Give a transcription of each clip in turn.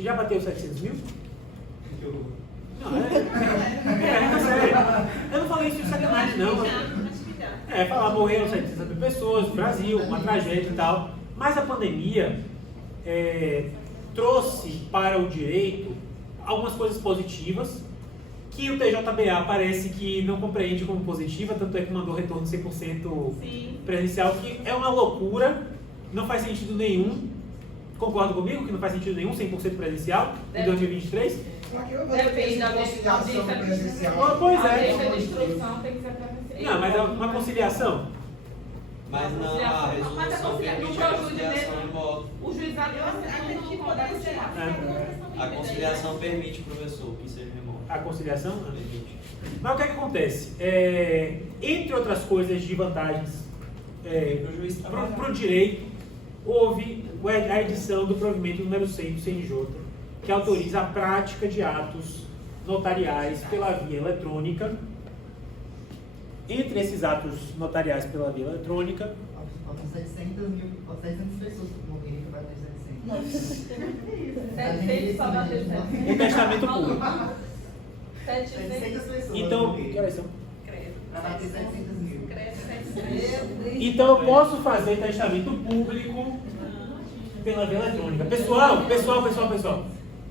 hoje já bateu 700 mil? Não, é sério. Eu não falei isso de sacanagem, não. Falar, morreram 700 mil pessoas no Brasil, uma tragédia e tal. Mas a pandemia trouxe para o direito algumas coisas positivas que o TJBA parece que não compreende como positiva, tanto é que mandou retorno 100% presencial, que é uma loucura, não faz sentido nenhum. Concorda comigo que não faz sentido nenhum 100% presencial em 2023? Depende da conciliação presencial. Pois é. A instrução tem que ser presencial. Não, mas é uma conciliação. Mas não, a resolução permite a conciliação em voto. O juizado A conciliação permite, professor, que seja remoto. A conciliação? Permite. Mas o que é que acontece? Entre outras coisas de vantagens para o direito, houve a edição do provimento número 100 do CNJ, que autoriza a prática de atos notariais pela via eletrônica. Entre esses atos notariais pela via eletrônica... Faltam 700 pessoas que morreram que vai ter 700. 700 só dá 700. O testamento público. 700 pessoas. Então, que horas são? Vai bater 700 mil. Então eu posso fazer testamento público pela via eletrônica. Pessoal,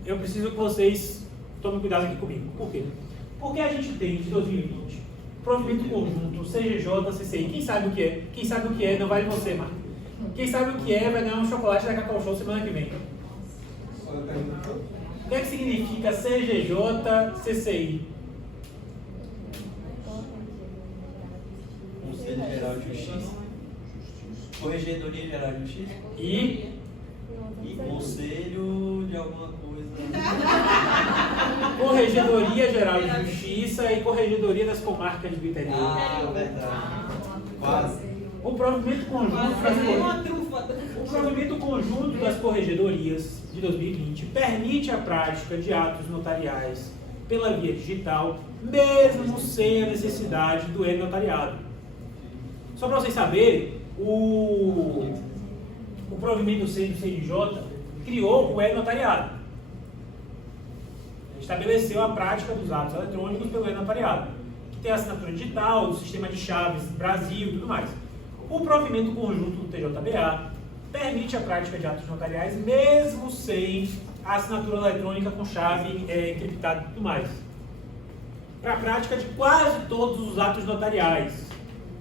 eu preciso que vocês tomem cuidado aqui comigo. Por quê? Porque a gente tem de 2020 provimento conjunto, CGJ, CCI. Quem sabe o que é? Quem sabe o que é não vale você, Marco. Quem sabe o que é vai ganhar um chocolate da Cacau Show semana que vem. O que é que significa CGJ, CCI? Conselho Geral de Justiça. Corregedoria Geral de Justiça. E Conselho de alguma coisa. Corregedoria Geral de Justiça e Corregedoria das Comarcas do Interior. Ah, verdade. Quase. O provimento conjunto das corregedorias de 2020 permite a prática de atos notariais pela via digital, mesmo sem a necessidade do e-notariado. Só para vocês saberem, o provimento do CNJ criou o e-notariado. Estabeleceu a prática dos atos eletrônicos pelo e-notariado, que tem a assinatura digital, o sistema de chaves Brasil e tudo mais. O provimento conjunto do TJBA permite a prática de atos notariais mesmo sem a assinatura eletrônica com chave encriptada e tudo mais. Para a prática de quase todos os atos notariais,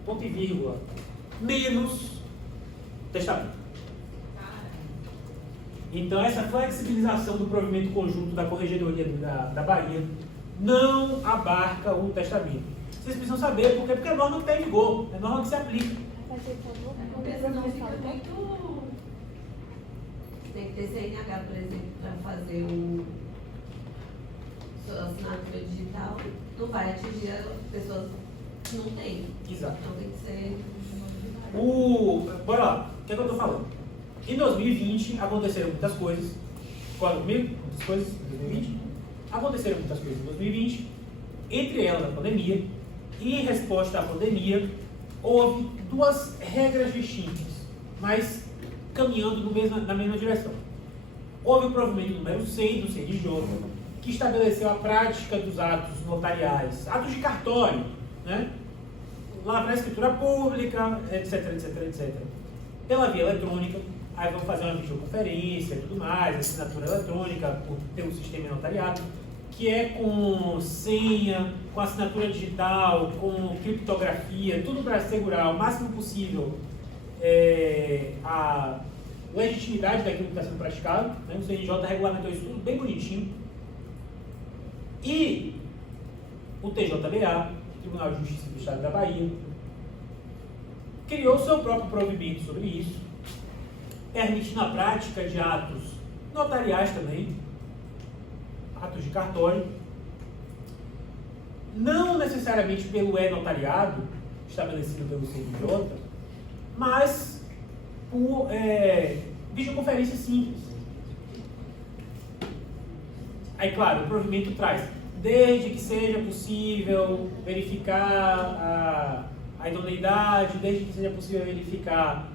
ponto e vírgula, menos testamento. Então, essa flexibilização do provimento conjunto da Corregedoria da Bahia não abarca o testamento. Vocês precisam saber por quê? Porque é a norma que está em vigor, é a norma que se aplica. Tem que ter CNH, por exemplo, para fazer sua assinatura digital, não vai atingir as pessoas que não têm. Exato. Então tem que ser... Bora lá, o que é que eu estou falando? Em 2020 aconteceram muitas coisas. Concorda comigo? Muitas coisas em 2020. Aconteceram muitas coisas em 2020, entre elas a pandemia. E em resposta à pandemia, houve duas regras distintas, mas caminhando na mesma direção. Houve o provimento número 100 do CNJ, que estabeleceu a prática dos atos notariais, atos de cartório, né? Lá na escritura pública, etc, pela via eletrônica. Aí vamos fazer uma videoconferência e tudo mais, assinatura eletrônica, pelo sistema notariado, que é com senha, com assinatura digital, com criptografia, tudo para assegurar o máximo possível a legitimidade daquilo que está sendo praticado, né? O CNJ regulamentou isso tudo bem bonitinho. E o TJBA, Tribunal de Justiça do Estado da Bahia, criou o seu próprio provimento sobre isso, permitindo a prática de atos notariais também, atos de cartório, não necessariamente pelo e-notariado, estabelecido pelo CNJ, mas por videoconferência simples. Aí, claro, o provimento traz, desde que seja possível verificar a idoneidade, desde que seja possível verificar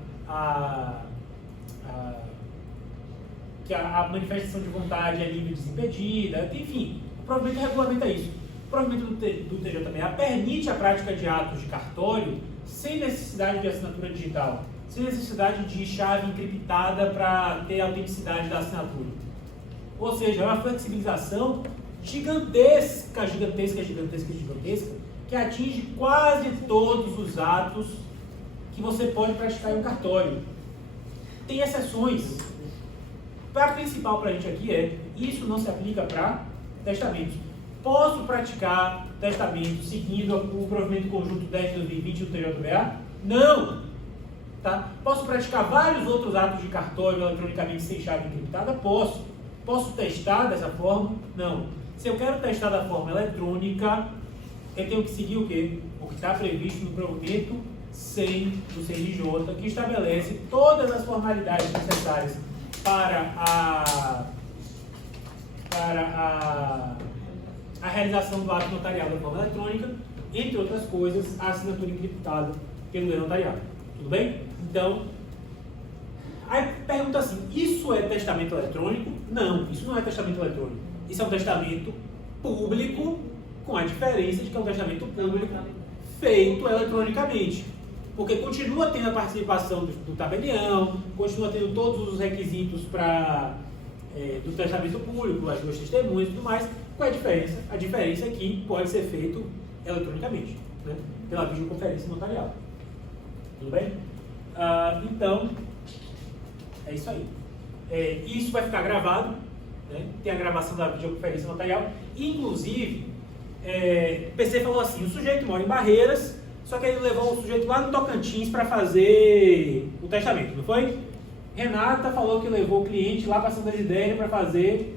que a manifestação de vontade é livre e desimpedida, enfim, o provimento regulamenta isso. O provimento do TJMA permite a prática de atos de cartório sem necessidade de assinatura digital, sem necessidade de chave encriptada para ter a autenticidade da assinatura. Ou seja, é uma flexibilização gigantesca, que atinge quase todos os atos que você pode praticar em um cartório. Tem exceções. A principal para a gente aqui é, isso não se aplica para testamentos. Posso praticar testamento seguindo o provimento conjunto 10 de 2020 do TJBA? Não! Tá? Posso praticar vários outros atos de cartório eletronicamente sem chave encriptada? Posso. Posso testar dessa forma? Não. Se eu quero testar da forma eletrônica, eu tenho que seguir o quê? O que está previsto no provimento 100 do CNJ, que estabelece todas as formalidades necessárias para a realização do ato notarial da forma eletrônica, entre outras coisas, a assinatura encriptada pelo notariado. Tudo bem? Então, aí pergunta assim, isso é testamento eletrônico? Não, isso não é testamento eletrônico. Isso é um testamento público, com a diferença de que é um testamento público feito eletronicamente. Porque continua tendo a participação do tabelião, continua tendo todos os requisitos do testamento público, as duas testemunhas e tudo mais. Qual é a diferença? A diferença é que pode ser feito eletronicamente, né? Pela videoconferência notarial. Tudo bem? Então, é isso aí. Isso vai ficar gravado, né? Tem a gravação da videoconferência notarial. Inclusive, o PC falou assim, o sujeito mora em Barreiras, só que ele levou o sujeito lá no Tocantins para fazer o testamento, não foi? Renata falou que levou o cliente lá para Santa Lidéria para fazer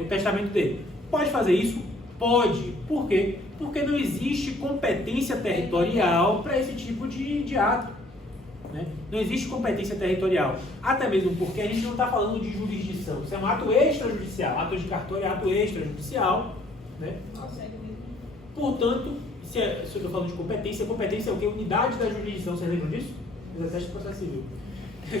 o testamento dele. Pode fazer isso? Pode. Por quê? Porque não existe competência territorial para esse tipo de ato. Né? Não existe competência territorial. Até mesmo porque a gente não está falando de jurisdição. Isso é um ato extrajudicial. Ato de cartório é ato extrajudicial. Né? Portanto, se eu estou falando de competência é o que? Unidade da jurisdição. Vocês lembram disso? 17 do processo civil.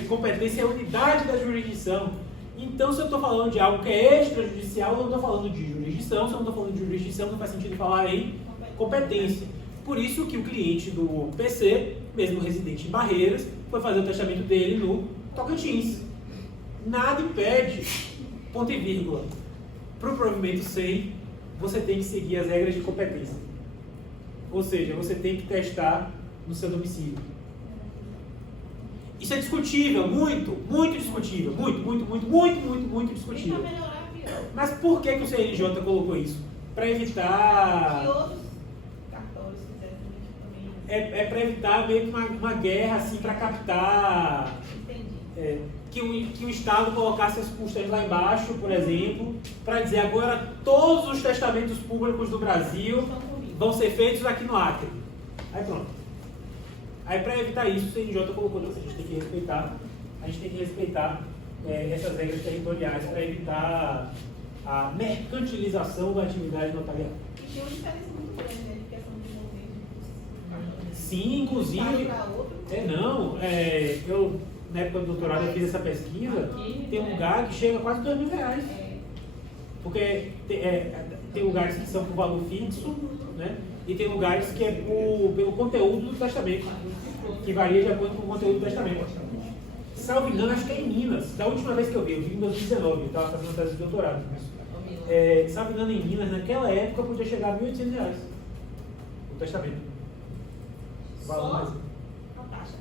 Competência é unidade da jurisdição. Então, se eu estou falando de algo que é extrajudicial, eu não estou falando de jurisdição. Se eu não estou falando de jurisdição, não faz sentido falar em competência. Por isso que o cliente do PC, mesmo residente em Barreiras, foi fazer o testamento dele no Tocantins. Nada impede, ponto e vírgula. Para o provimento 100, você tem que seguir as regras de competência. Ou seja, você tem que testar no seu domicílio. Isso é discutível, muito discutível, muito discutível. Mas por que o CNJ colocou isso? Para evitar... E outros cartórios fizeram também. Para evitar meio que uma guerra assim, para captar... Entendi. Que o Estado colocasse as custas lá embaixo, por exemplo, para dizer agora todos os testamentos públicos do Brasil vão ser feitos aqui no Acre. Aí pronto. Aí, para evitar isso, o CNJ colocou, a gente tem que respeitar essas regras territoriais para evitar a mercantilização da atividade notarial. E tem uma diferença muito grande, né, de questão de movimento. Sim, inclusive... Eu, na época do doutorado, eu fiz essa pesquisa, tem um lugar que chega a quase R$2.000. Porque tem lugares que são por valor fixo, né? E tem lugares que é pelo conteúdo do testamento, que varia de acordo com o conteúdo do testamento. Salvo engano, acho que é em Minas. Da última vez que eu vi em 2019, eu estava fazendo tese de doutorado. Salvo engano, em Minas, naquela época, podia chegar a R$1.800 o testamento. Valor mais. A taxa.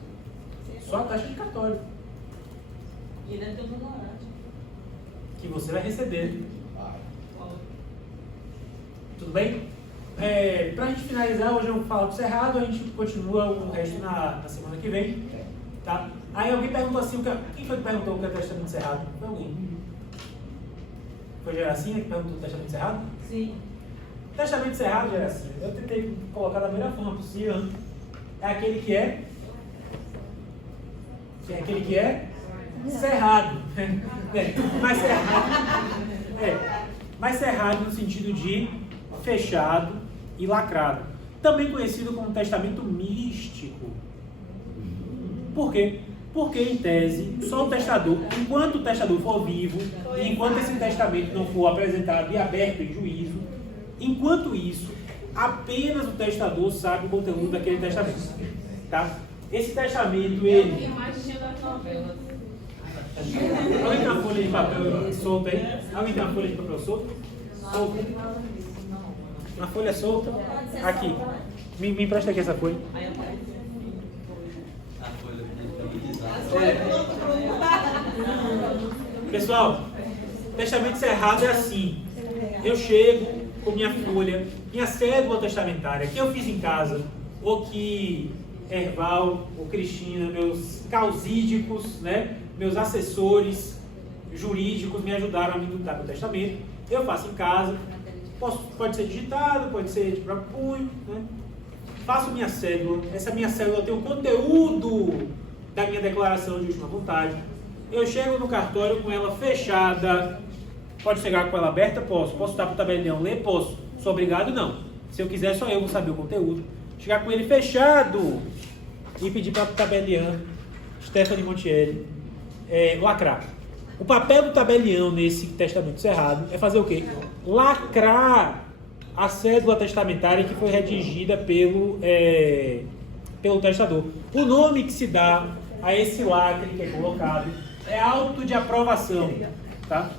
Só a taxa de cartório. E ainda tem um honorário. Que você vai receber. Tudo bem? Para a gente finalizar, hoje eu vou falar do Cerrado, a gente continua o resto na semana que vem. Tá? Aí alguém perguntou assim, quem foi que perguntou o que é testamento cerrado? Foi alguém. Foi Geracinha que perguntou o testamento cerrado? Sim. Testamento cerrado, Geracinha, eu tentei colocar da melhor forma possível. É aquele que é? É aquele que é? Cerrado. Mas cerrado no sentido de fechado e lacrado. Também conhecido como testamento místico. Por quê? Porque, em tese, só o testador, enquanto o testador for vivo, e enquanto esse testamento não for apresentado e aberto em juízo, enquanto isso, apenas o testador sabe o conteúdo daquele testamento. Tá? Esse testamento, ele... Imagina das novelas. Alguém tem uma folha de papel solta aí? Alguém tem uma folha de papel solta? Solta. Uma folha solta? Aqui. Me empresta aqui essa folha. A folha de Pessoal, testamento cerrado é assim. Eu chego com minha folha, minha cédula testamentária, que eu fiz em casa, ou que Erval, ou Cristina, meus causídicos, né, meus assessores jurídicos me ajudaram a me indutar meu testamento. Eu faço em casa, pode ser digitado, pode ser de próprio punho, né? Faço minha cédula, essa minha cédula tem o conteúdo da minha declaração de última vontade. Eu chego no cartório com ela fechada. Pode chegar com ela aberta? Posso. Posso dar para o tabelião ler? Posso. Sou obrigado? Não. Se eu quiser, só eu vou saber o conteúdo. Chegar com ele fechado e pedir para o tabelião, Stephanie Montieri, lacrar. O papel do tabelião nesse testamento cerrado é fazer o quê? Lacrar a cédula testamentária que foi redigida pelo testador. O nome que se dá a esse lacre que é colocado é auto de aprovação. Tá?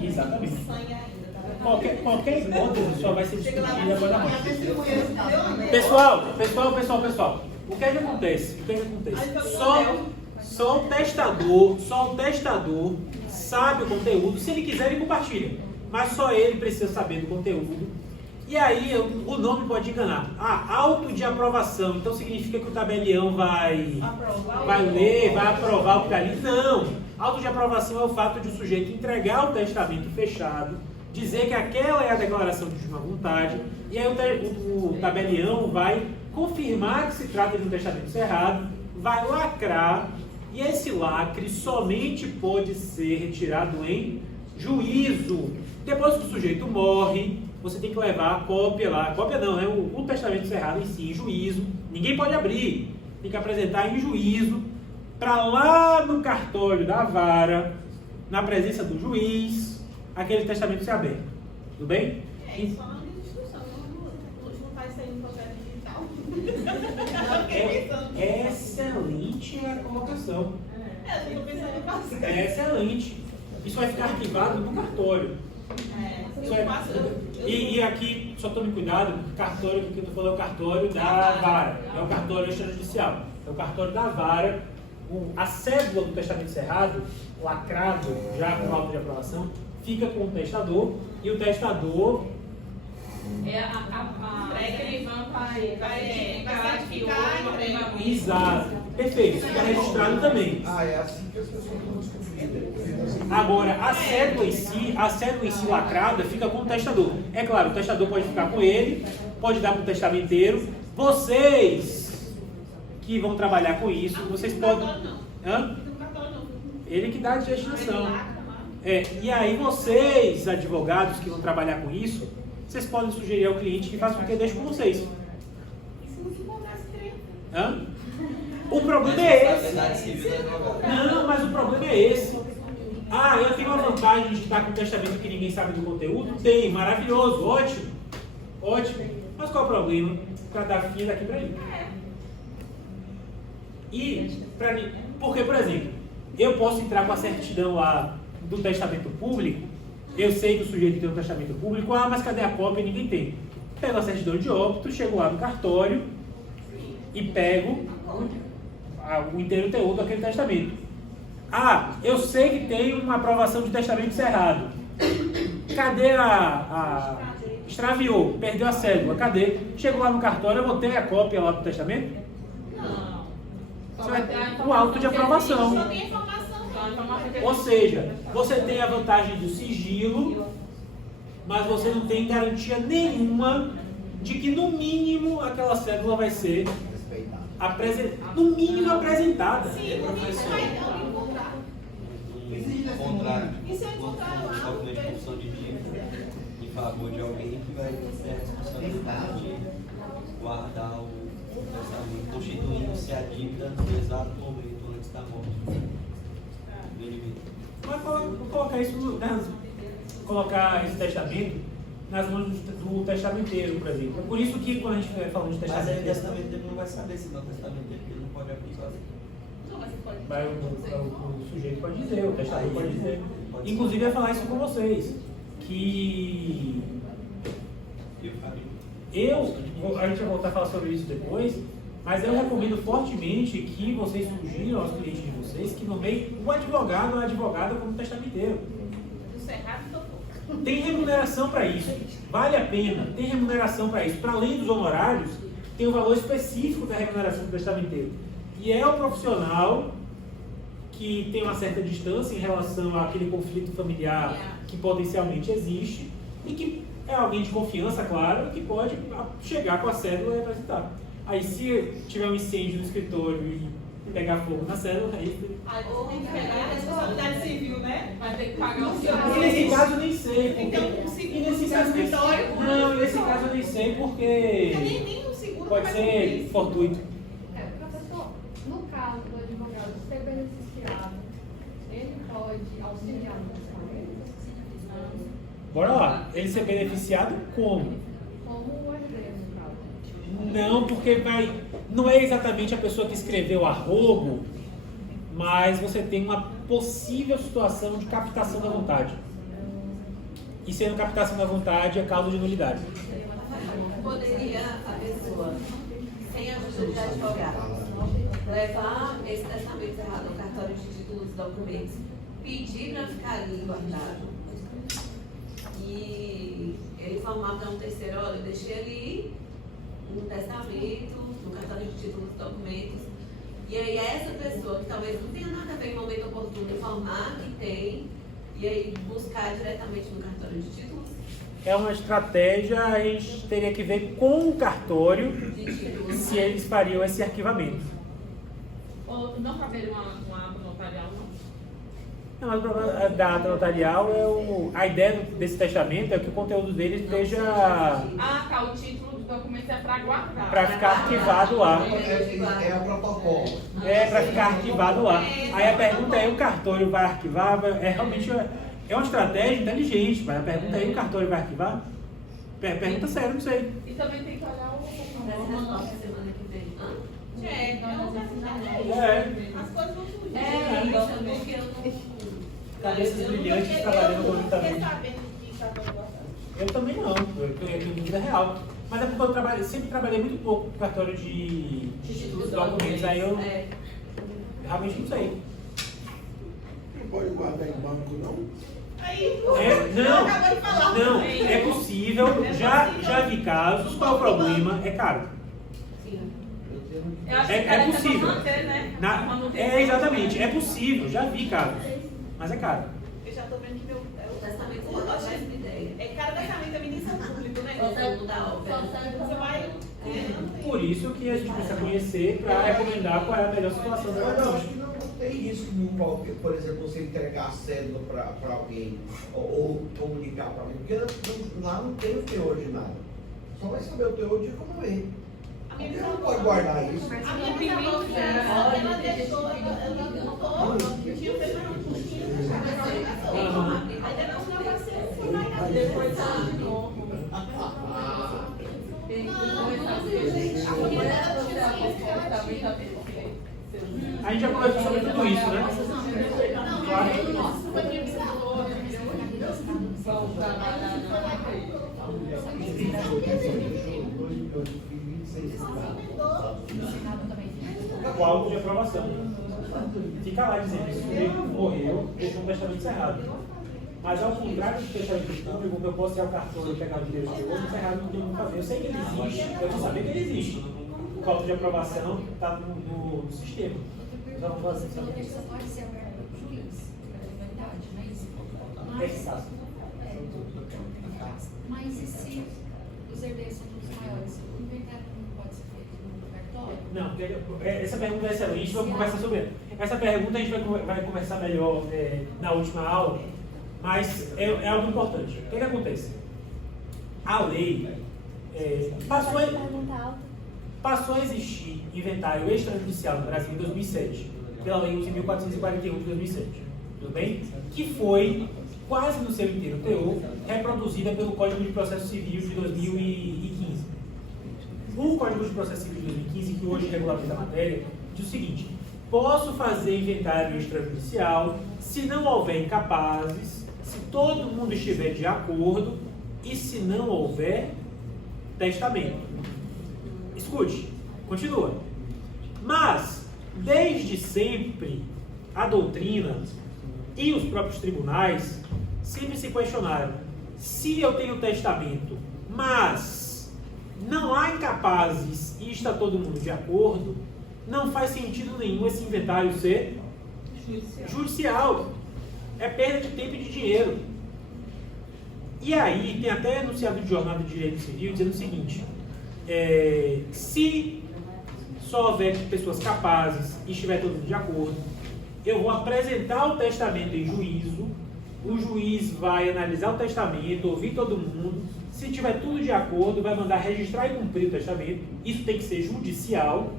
Exatamente. Qualquer hipótese só vai ser discutida agora na morte. Pessoal. O que é que acontece? Só o testador sabe o conteúdo. Se ele quiser, ele compartilha. Mas só ele precisa saber do conteúdo. E aí o nome pode enganar. Auto de aprovação. Então significa que o tabelião vai ler, vai aprovar o que está ali. Não. Auto de aprovação é o fato de o sujeito entregar o testamento fechado, dizer que aquela é a declaração de última vontade, e aí o tabelião vai confirmar que se trata de um testamento cerrado, vai lacrar, e esse lacre somente pode ser retirado em juízo. Depois que o sujeito morre, você tem que levar a cópia lá, cópia não, né? O testamento cerrado em si, em juízo, ninguém pode abrir, tem que apresentar em juízo, para lá no cartório da vara, na presença do juiz, aquele testamento ser aberto. Tudo bem? Isso só na instrução, não faz isso aí no processo digital. Excelente a colocação. Eu tô pensando em fazer. É excelente. Isso vai ficar arquivado no cartório. E aqui, só tome cuidado, o cartório que eu estou falando é o cartório da vara, é o cartório extrajudicial. É o cartório da vara. A cédula do testamento cerrado, lacrado, já com auto de aprovação, fica com o testador, e o testador... A escrivã vai ratificar a entrega. Exato. Perfeito. Fica registrado também. É assim que as pessoas vão descobrir. Agora, a cédula em si lacrada, fica com o testador. É claro, o testador pode ficar com ele, pode dar para o testamenteiro. Vocês que vão trabalhar com isso, vocês podem... Ele que dá a destinação. E aí vocês, advogados que vão trabalhar com isso, vocês podem sugerir ao cliente que faça com que deixe com vocês. E se não se cobrasse treta? O problema é esse. Não, mas o problema é esse. Eu tenho uma vantagem de estar com um testamento que ninguém sabe do conteúdo? Tem, maravilhoso, ótimo. Ótimo. Mas qual é o problema? Cada fim daqui para ali. Porque, por exemplo, eu posso entrar com a certidão lá do testamento público, eu sei que o sujeito tem um testamento público, mas cadê a cópia? Ninguém tem. Pego a certidão de óbito, chego lá no cartório e pego o inteiro teor daquele testamento. Eu sei que tem uma aprovação de testamento cerrado. Cadê extraviou, perdeu a cédula, cadê? Chego lá no cartório, eu vou ter a cópia lá do testamento? Não. O auto de aprovação. Só tem informação. Ou seja, você tem a vantagem do sigilo, mas você não tem garantia nenhuma de que no mínimo aquela cédula vai ser apresentada. No mínimo apresentada. Sim, no mínimo vai encontrar. advogado E se eu encontrar os lá, documentos de confissão de dívida em favor de alguém que vai ter a responsabilidade de guardar o testamento, constituindo-se a dívida no exato momento antes da morte do indivíduo. Mas colocar isso, colocar esse testamento nas mãos do testamenteiro, por exemplo. É por isso que quando a gente fala de Mas aí o testamento, testamento dele não vai saber se não é o testamento dele, porque ele não pode abrir sozinho. Não, mas você pode. o sujeito pode dizer, o testador pode dizer. Pode Inclusive, eu ia falar isso com vocês, que a gente vai voltar a falar sobre isso depois, mas eu recomendo fortemente que vocês sugiram aos clientes de vocês que nomeiem o advogado ou a advogada como testamenteiro. Do Cerrado, doutor. Tem remuneração para isso, vale a pena, tem remuneração para isso. Para além dos honorários, tem o valor específico da remuneração do testamenteiro. E é o profissional que tem uma certa distância em relação àquele conflito familiar que potencialmente existe e que é alguém de confiança, claro, que pode chegar com a cédula e apresentar. Aí, se tiver um incêndio no escritório e pegar fogo na cédula, aí... Aí você tem que pegar a responsabilidade civil, né? Vai ter que pagar o seu. E nesse caso eu nem sei, porque... Então, o E seguro nesse do caso, seu escritório. não, nesse caso eu nem sei, porque Nem o seguro pode vai ser cumprir. fortuito. Professor, no caso do advogado ser beneficiado, ele pode auxiliar no testamento? Bora lá, ele ser beneficiado como? Como o herdeiro, no caso. Não, porque não é exatamente a pessoa que escreveu a rogo, mas você tem uma possível situação de captação da vontade. E sendo captação da vontade é causa de nulidade. Poderia a pessoa, sem a ajuda de advogado, levar esse testamento errado ao cartório de títulos e documentos, pedir para ficar ali guardado e ele informar para um terceiro, olha, eu deixei ali um testamento, no cartório de títulos e documentos, e aí essa pessoa que talvez não tenha nada a ver em momento oportuno informar que tem, e aí buscar diretamente no cartório de títulos. É uma estratégia, a gente teria que ver com o cartório De títulos. se eles fariam esse arquivamento. Ou não caberia uma ata notarial, não? Não, mas o problema da ata notarial é a ideia desse testamento é que o conteúdo dele esteja Ah, tá. O título do documento é para guardar. para ficar arquivado lá. É o protocolo. É para ficar arquivado lá. Aí a pergunta é, o cartório vai arquivar? É realmente uma estratégia inteligente, mas a pergunta é, o cartório vai arquivar? Pergunta séria, não sei. E também tem que olhar o Resposta semana que vem. As coisas vão surgir. Porque eu não... Cabeças brilhantes trabalhando conjuntamente. Sabendo que está guardando. Eu também não, eu tenho dúvida real. Mas é porque eu sempre trabalhei muito pouco com cartório de títulos, documentos, aí eu realmente não sei. Não pode guardar em banco, não? Aí, Não, acabou de falar. não, é possível, já vi casos, qual é o problema? É caro. Eu acho É que era possível. pra manter, né? Pra manter. Exatamente, é possível, já vi casos, mas é caro. Eu já tô vendo que meu. O testamento já dá mais uma ideia. É cada testamento é ministro público, né? Você muda óbvio. Você vai. Por isso que a gente precisa conhecer para recomendar qual é a melhor situação da Eu pessoa. acho que não tem risco nenhum, por exemplo, você entregar a cédula para alguém ou comunicar para alguém, porque lá não tem o teor de nada. Só vai saber o teor de como é. Porque não pode guardar isso. A minha prima, ela deixou, ela notou, tinha feito uma tinha. Aí depois não vai ser, você vai dar. Depois A gente já conversou sobre tudo isso, né? O auto de aprovação. Fica lá dizendo que o sujeito morreu, deixou um testamento cerrado. Mas ao contrário do testamento público, onde eu posso ir ao cartório e pegar o dinheiro de outro, cerrado não tem como fazer. Eu sei que ele existe, eu vou saber que ele existe. O auto de aprovação está no sistema. Já vou fazer isso. Só pode ser aberto pelo juiz, pela verdade, não é isso? Nesse caso. Mas e se os herdeiros são todos maiores? O inventário não pode ser feito no cartório? Não, essa pergunta é excelente, a gente vai conversar sobre ela. Essa pergunta a gente vai conversar melhor na última aula, mas é algo importante. O que acontece? A lei passou a existir inventário extrajudicial no Brasil em 2007, pela Lei 11.441 de 2007, tudo bem? Que foi, quase no seu inteiro teor, reproduzida pelo Código de Processo Civil de 2015. O Código de Processo Civil de 2015, que hoje regulamenta a matéria, diz o seguinte: posso fazer inventário extrajudicial se não houver incapazes, se todo mundo estiver de acordo e se não houver testamento. Escute, continua. Mas, desde sempre, a doutrina e os próprios tribunais sempre se questionaram: se eu tenho testamento, mas não há incapazes e está todo mundo de acordo, não faz sentido nenhum esse inventário ser judicial. É perda de tempo e de dinheiro. E aí, tem até enunciado de Jornada de Direito Civil dizendo o seguinte: se só houver pessoas capazes e estiver todo mundo de acordo, eu vou apresentar o testamento em juízo, o juiz vai analisar o testamento, ouvir todo mundo, se tiver tudo de acordo, vai mandar registrar e cumprir o testamento. Isso tem que ser judicial,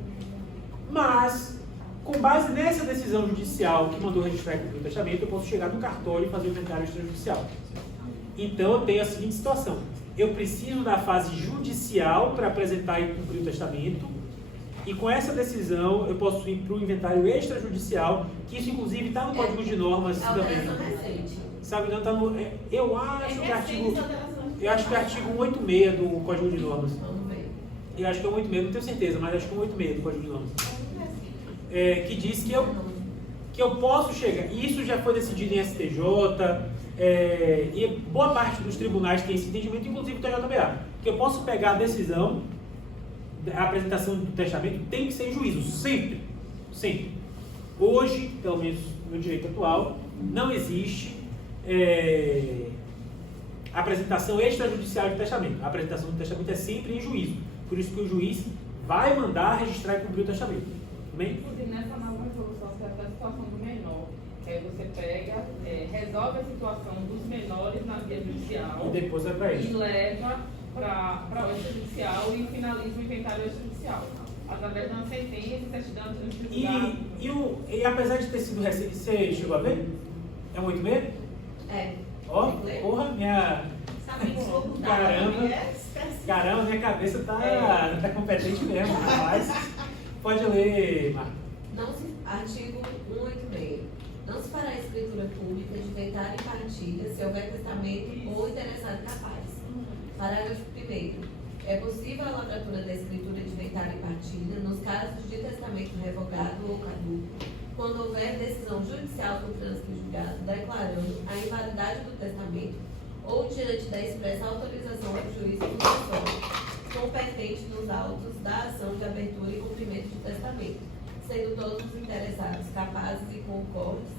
mas, com base nessa decisão judicial que mandou registrar e cumprir o testamento, eu posso chegar no cartório e fazer o inventário extrajudicial. Então, eu tenho a seguinte situação: eu preciso da fase judicial para apresentar e cumprir o testamento, e com essa decisão eu posso ir para o inventário extrajudicial, que isso inclusive está no Código de Normas também. Sabe, não está no. Eu acho que artigo 186 do Código de Normas. Eu acho que é 186, não tenho certeza, mas acho que é 186 do Código de Normas. Que diz que eu posso chegar. Isso já foi decidido em STJ, e boa parte dos tribunais tem esse entendimento, inclusive o TJBA, que eu posso pegar a decisão, a apresentação do testamento tem que ser em juízo, sempre. Sempre. Hoje, pelo menos no direito atual, não existe apresentação extrajudicial de testamento. A apresentação do testamento é sempre em juízo. Por isso que o juiz vai mandar registrar e cumprir o testamento. Bem? Inclusive, nessa nova resolução, você trata a situação do menor. Você pega, resolve a situação dos menores na via judicial E depois vai para e isso. leva para o extrajudicial e finaliza o inventário extrajudicial. Através de uma sentença, certidão de tribunal. E apesar de ter sido recente, você chegou a ver? É 186? É. Ó, porra, minha. Caramba, minha cabeça tá competente mesmo, mas pode ler, Marcos. Artigo 186. Não se fará escritura pública de inventário e partilha se houver testamento ou interessado capaz. Parágrafo 1º. É possível a lavratura da escritura de inventário e partilha nos casos de testamento revogado ou caduco, quando houver decisão judicial do trânsito julgado declarando a invalidade do testamento ou diante da expressa autorização do juiz sucessório competente nos autos da ação de abertura e cumprimento de testamento, sendo todos os interessados capazes e concordes,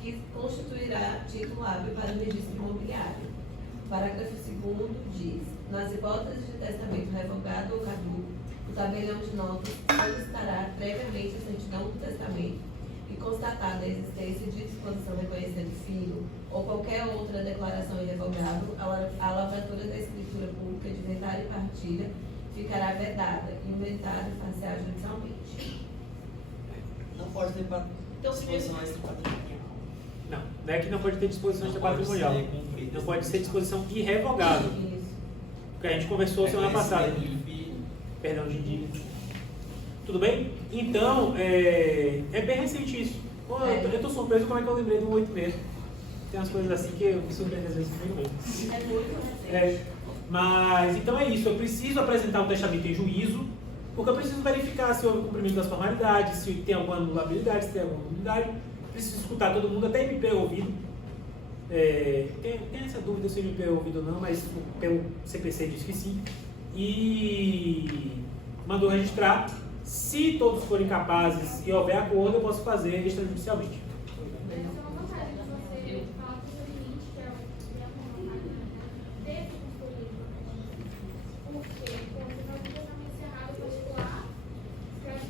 que constituirá título hábil para o registro imobiliário. Parágrafo 2º diz: nas hipóteses de testamento revogado ou caduco, o tabelião de notas solicitará previamente a certidão do testamento e constatada a existência de disposição reconhecendo filho ou qualquer outra declaração irrevogável, a lavratura da escritura pública de inventário e partilha ficará vedada e o inventário far-se-á judicialmente. Não pode ter disposição extra-patrimonial. Não é que não pode ter disposição extra-patrimonial. Não pode ser disposição irrevogável. Isso. Porque a gente conversou semana passada. Perdão, de dívida. Tudo bem? Então, é bem recente isso. Pô, eu tô surpreso como é que eu lembrei do 186. Tem umas coisas assim que eu me surpreendo às vezes comigo mesmo. É muito recente. Mas, então é isso. Eu preciso apresentar um testamento em juízo, porque eu preciso verificar se houve cumprimento das formalidades, se tem alguma anulabilidade, se tem alguma nulidade. Preciso escutar todo mundo, até MP ouvido. Tem essa dúvida se o MP é ouvido ou não, mas pelo CPC diz que sim. E mandou registrar. Se todos forem capazes e houver acordo, eu posso fazer extrajudicialmente. Mas eu não gostaria de você falar para o seguinte, que é a formalidade desse conselho. Porque quando você vai ter um testamento cerrado particular, escreve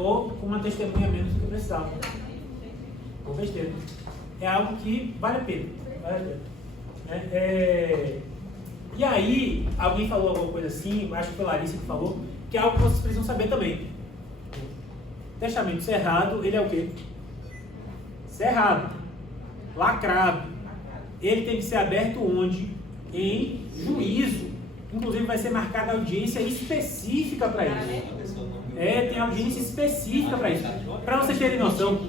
ou com uma testemunha menos do que precisava. Ou besteira. É algo que vale a pena. Vale a pena. E aí, alguém falou alguma coisa assim, acho que foi Larissa que falou, que é algo que vocês precisam saber também. Testamento cerrado, ele é o quê? Cerrado. Lacrado. Ele tem que ser aberto onde? Em juízo. Inclusive vai ser marcada audiência específica para isso. Tem audiência específica para isso. Para vocês terem noção,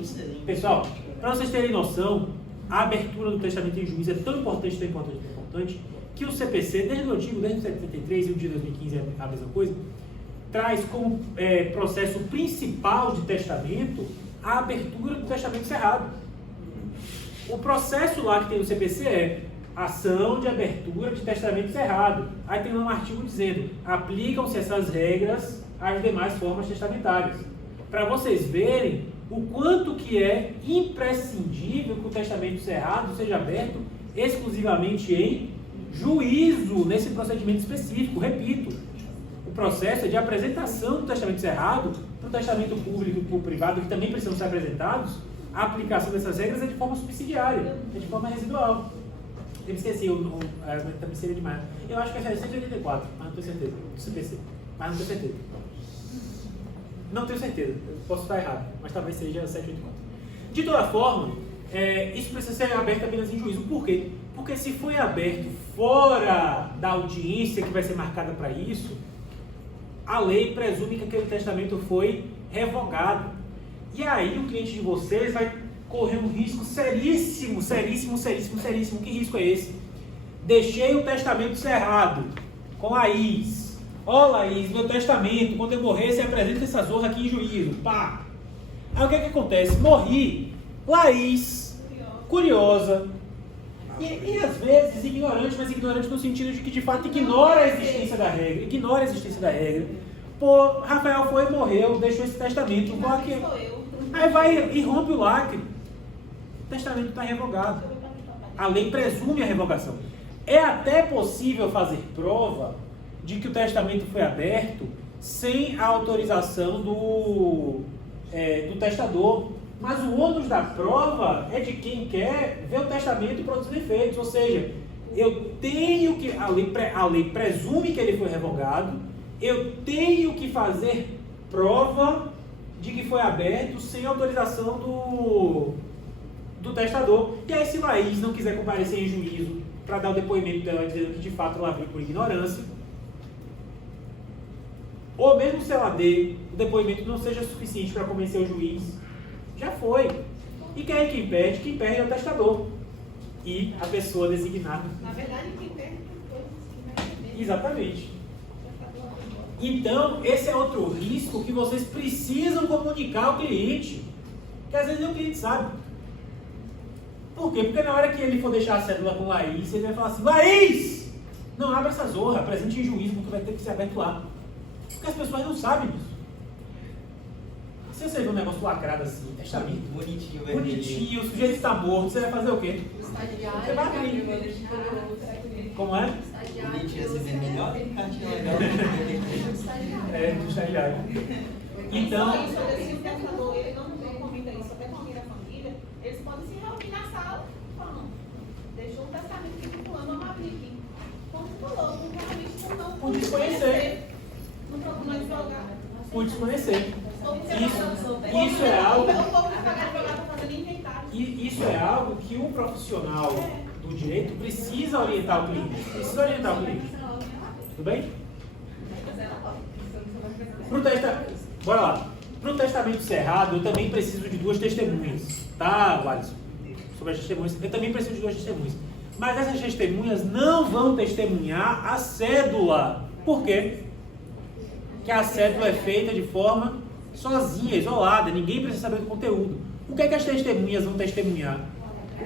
pessoal, para vocês terem noção, a abertura do testamento em juízo é tão importante, que o CPC, desde o antigo, desde 1973 e o de 2015 é a mesma coisa, traz como processo principal de testamento a abertura do testamento cerrado. O processo lá que tem no CPC é ação de abertura de testamento cerrado. Aí tem um artigo dizendo, aplicam-se essas regras às demais formas testamentárias. Para vocês verem o quanto que é imprescindível que o testamento cerrado seja aberto exclusivamente em juízo, nesse procedimento específico. Repito, o processo é de apresentação do testamento cerrado para o testamento público e para o privado, que também precisam ser apresentados. A aplicação dessas regras é de forma subsidiária, é de forma residual. Eu me esqueci, também seria demais. Eu acho que é 184, mas não tenho certeza. Do CPC, mas não tenho certeza. Não tenho certeza, eu posso estar errado, mas talvez seja 784. De toda forma, isso precisa ser aberto apenas em juízo. Por quê? Porque se foi aberto fora da audiência que vai ser marcada para isso, a lei presume que aquele testamento foi revogado. E aí o cliente de vocês vai correr um risco seríssimo. Que risco é esse? Deixei o testamento cerrado com Laís. Laís, meu testamento, quando eu morrer, você apresenta essa zorra aqui em juízo. Pá! Aí o que acontece? Morri. Laís, curiosa, e às vezes ignorante, mas ignorante no sentido de que de fato ignora a existência da regra. Pô, Rafael foi e morreu, deixou esse testamento. Aí vai e rompe o lacre. O testamento está revogado. A lei presume a revogação. É até possível fazer prova de que o testamento foi aberto sem a autorização do testador. Mas o ônus da prova é de quem quer ver o testamento produzindo efeitos. Ou seja, eu tenho que... A lei presume que ele foi revogado. Eu tenho que fazer prova de que foi aberto sem autorização do testador. E aí, se Laís não quiser comparecer em juízo para dar o depoimento dela dizendo que de fato ela veio por ignorância, ou mesmo se ela dê, o depoimento não seja suficiente para convencer o juiz, já foi. E quem é que impede? Quem impede é o testador e a pessoa designada. Na verdade, quem perde é coisas que vai perder. Exatamente. Então, esse é outro risco que vocês precisam comunicar ao cliente. Que às vezes nem o cliente sabe. Por quê? Porque na hora que ele for deixar a cédula com Laís, ele vai falar assim, Laís! Não abra essa zorra, apresente em juízo, porque vai ter que ser aberto lá. Porque as pessoas não sabem disso. Se você vê um negócio lacrado assim, testamento, bonitinho, o sujeito está morto, você vai fazer o quê? Estagiário. Você vai abrir. Como é? Bonitinho assim, bem melhor, cartinha legal. Do estagiário. Então, Se o testador ele não comenta isso até com alguém da família, eles podem se reunir na sala e falar, não, deixou um testamento aqui fulano, vamos abrir aqui. Como você falou, realmente por desconhecer. Não procura advogado. Por desconhecer. Isso é algo. Isso é algo que um profissional do direito precisa orientar o cliente. Tudo bem? Bora lá. Para o testamento cerrado, eu também preciso de 2 testemunhas. Tá, Alisson? Sobre as testemunhas, eu também preciso de 2 testemunhas. Mas essas testemunhas não vão testemunhar a cédula. Por quê? Porque a cédula é feita de forma sozinha, isolada, ninguém precisa saber do conteúdo. O que é que as testemunhas vão testemunhar?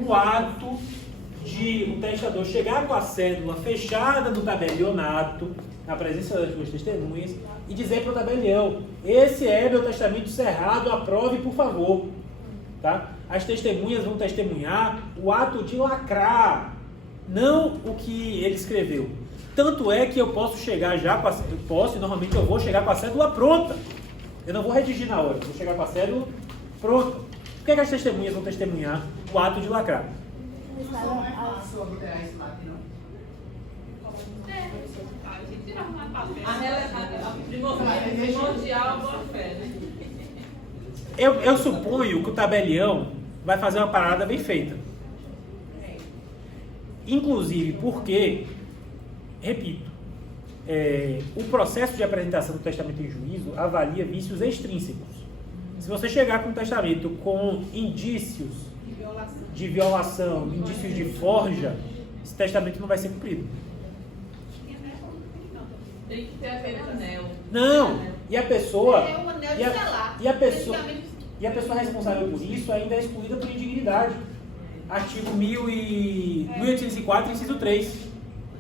O ato de o testador chegar com a cédula fechada no tabelionato, na presença das 2 testemunhas, e dizer para o tabelião, esse é meu testamento cerrado, aprove por favor. Tá? As testemunhas vão testemunhar o ato de lacrar, não o que ele escreveu. Tanto é que eu posso chegar já com a cédula, normalmente eu vou chegar com a cédula pronta. Eu não vou redigir na hora, vou chegar com a cédula, pronto. Por que as testemunhas vão testemunhar o ato de lacrar? Não é fácil alterar esse lado, não. A gente tirava uma papel. Claro, Primordial, a boa fé, né? Eu suponho que o tabelião vai fazer uma parada bem feita. Inclusive porque, repito, o processo de apresentação do testamento em juízo avalia vícios extrínsecos. Se você chegar com um testamento com indícios de violação, indícios de forja, esse testamento não vai ser cumprido. Tem que ter aquele anel. Não! E a pessoa... É um anel de e a- selar. e a pessoa... Praticamente, E a pessoa responsável por isso ainda é excluída por indignidade. Artigo 1804, inciso 3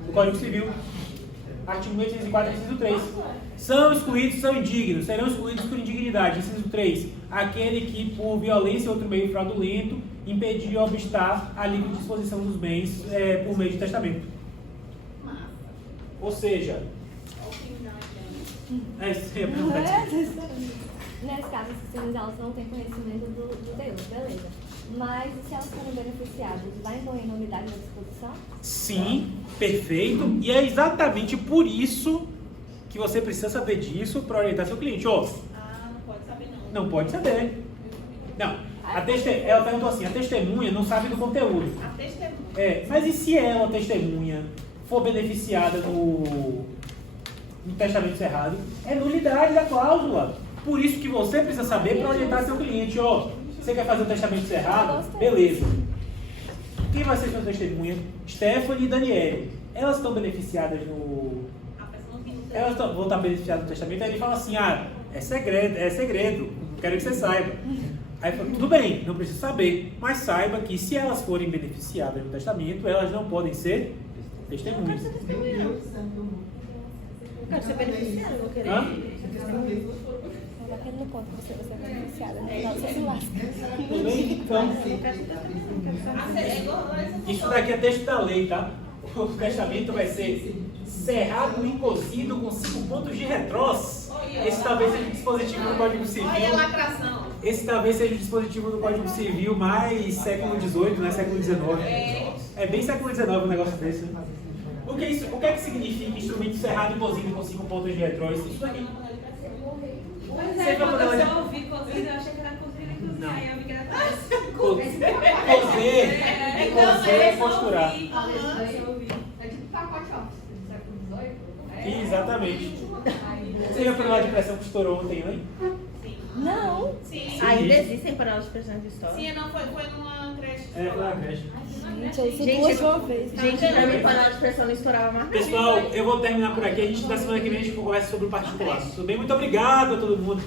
do Código Civil. Artigo 1804, inciso 3. São excluídos, são indignos, serão excluídos por indignidade. Inciso 3. Aquele que, por violência ou outro meio fraudulento, impedir ou obstar a livre disposição dos bens por meio de testamento. Ou seja... isso aí é Não verdade. é? Nesse caso, as testemunhas elas não têm conhecimento do Deus, beleza. Mas e se elas forem beneficiadas, vai incluir nulidade da disposição? Sim, perfeito. E é exatamente por isso que você precisa saber disso para orientar seu cliente. Ó, não pode saber não. não pode saber. Não. Ela perguntou assim, a testemunha não sabe do conteúdo. A testemunha. Mas e se ela, testemunha, for beneficiada no testamento cerrado? É nulidade da cláusula. Por isso que você precisa saber para orientar seu cliente. Ó, você quer fazer o testamento cerrado? Beleza. Quem vai ser sua testemunha? Stephanie e Daniele. Elas estão beneficiadas no... A pessoa não tem Elas vão estar beneficiadas no testamento. Aí ele fala assim, é segredo, quero que você saiba. Aí fala, tudo bem, não precisa saber, mas saiba que se elas forem beneficiadas no testamento, elas não podem ser testemunhas. Eu quero ser beneficiária, eu vou querer. Hã? Aquele no ponto que você vai ser beneficiada, né? Não, você se lasca. Tudo bem? Então, isso daqui é texto da lei, tá? O testamento vai ser cerrado e cozido com 5 pontos de retrós. Esse talvez seja o dispositivo do Código Civil. Olha a lacração. Esse talvez seja o dispositivo do Código Civil mais século XVIII, né? Século XIX. É bem século XIX um negócio desse. Né? O que é que significa instrumento cerrado e cozido com 5 pontos de retrós? Isso daqui. Pois Você é, vai quando poder eu ouvi cozido, eu achei que era cozido e cozinhar. Aí eu vi que era Cozer é costurar. É tipo pacote office do século XVIII. Exatamente. Você viu a panela de pressão que estourou ontem, hein? Não. Sim. Ainda existem panelas de pressão de história. Sim, não, foi numa creche. Foi na creche. Gente, eu uso duas uma vez. Gente, pra mim, panela de pressão não estourava mais. Pessoal, eu vou terminar por aqui. Na semana que vem a gente conversa sobre o particular. Tudo bem? Muito obrigado a todo mundo.